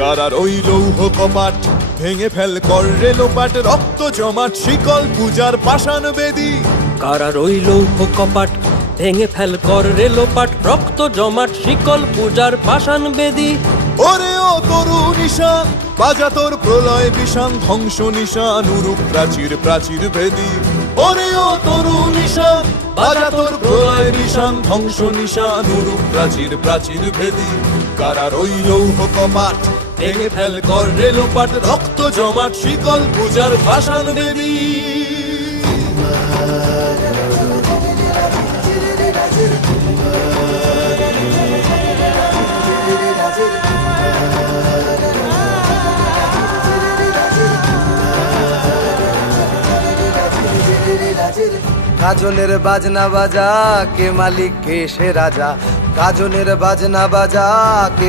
কারার ওই লৌহ কপাট ভেঙে ফেল কর রে লোপাট, রক্ত জমাট শিকল পূজার পাষাণ বেদী। কারার ওই লৌহ কপাট ভেঙে ফেল কর রে লোপাট, রক্ত জমাট শিকল পূজার পাষাণ বেদী। ওরে ও তরু নিশান বাজা তোর প্রলয় বিষান, ধ্বংস নিশান উরূপ প্রাচীর প্রাচীর ভেদী। ওরে ও তরু নিশান বাজা তোর প্রলয় বিষান, ধ্বংস নিশান উরূপ প্রাচীর প্রাচীর ভেদী। কারার ওই লৌহ কপাট ভেঙে ফেল কর রে লোপাট, রক্ত জমাট শিকল পূজার পাষাণ বেদী। গাজনের বাজনা বাজা, কে মালিক কে সে রাজা। গাজনের বাজনা বাজা, কে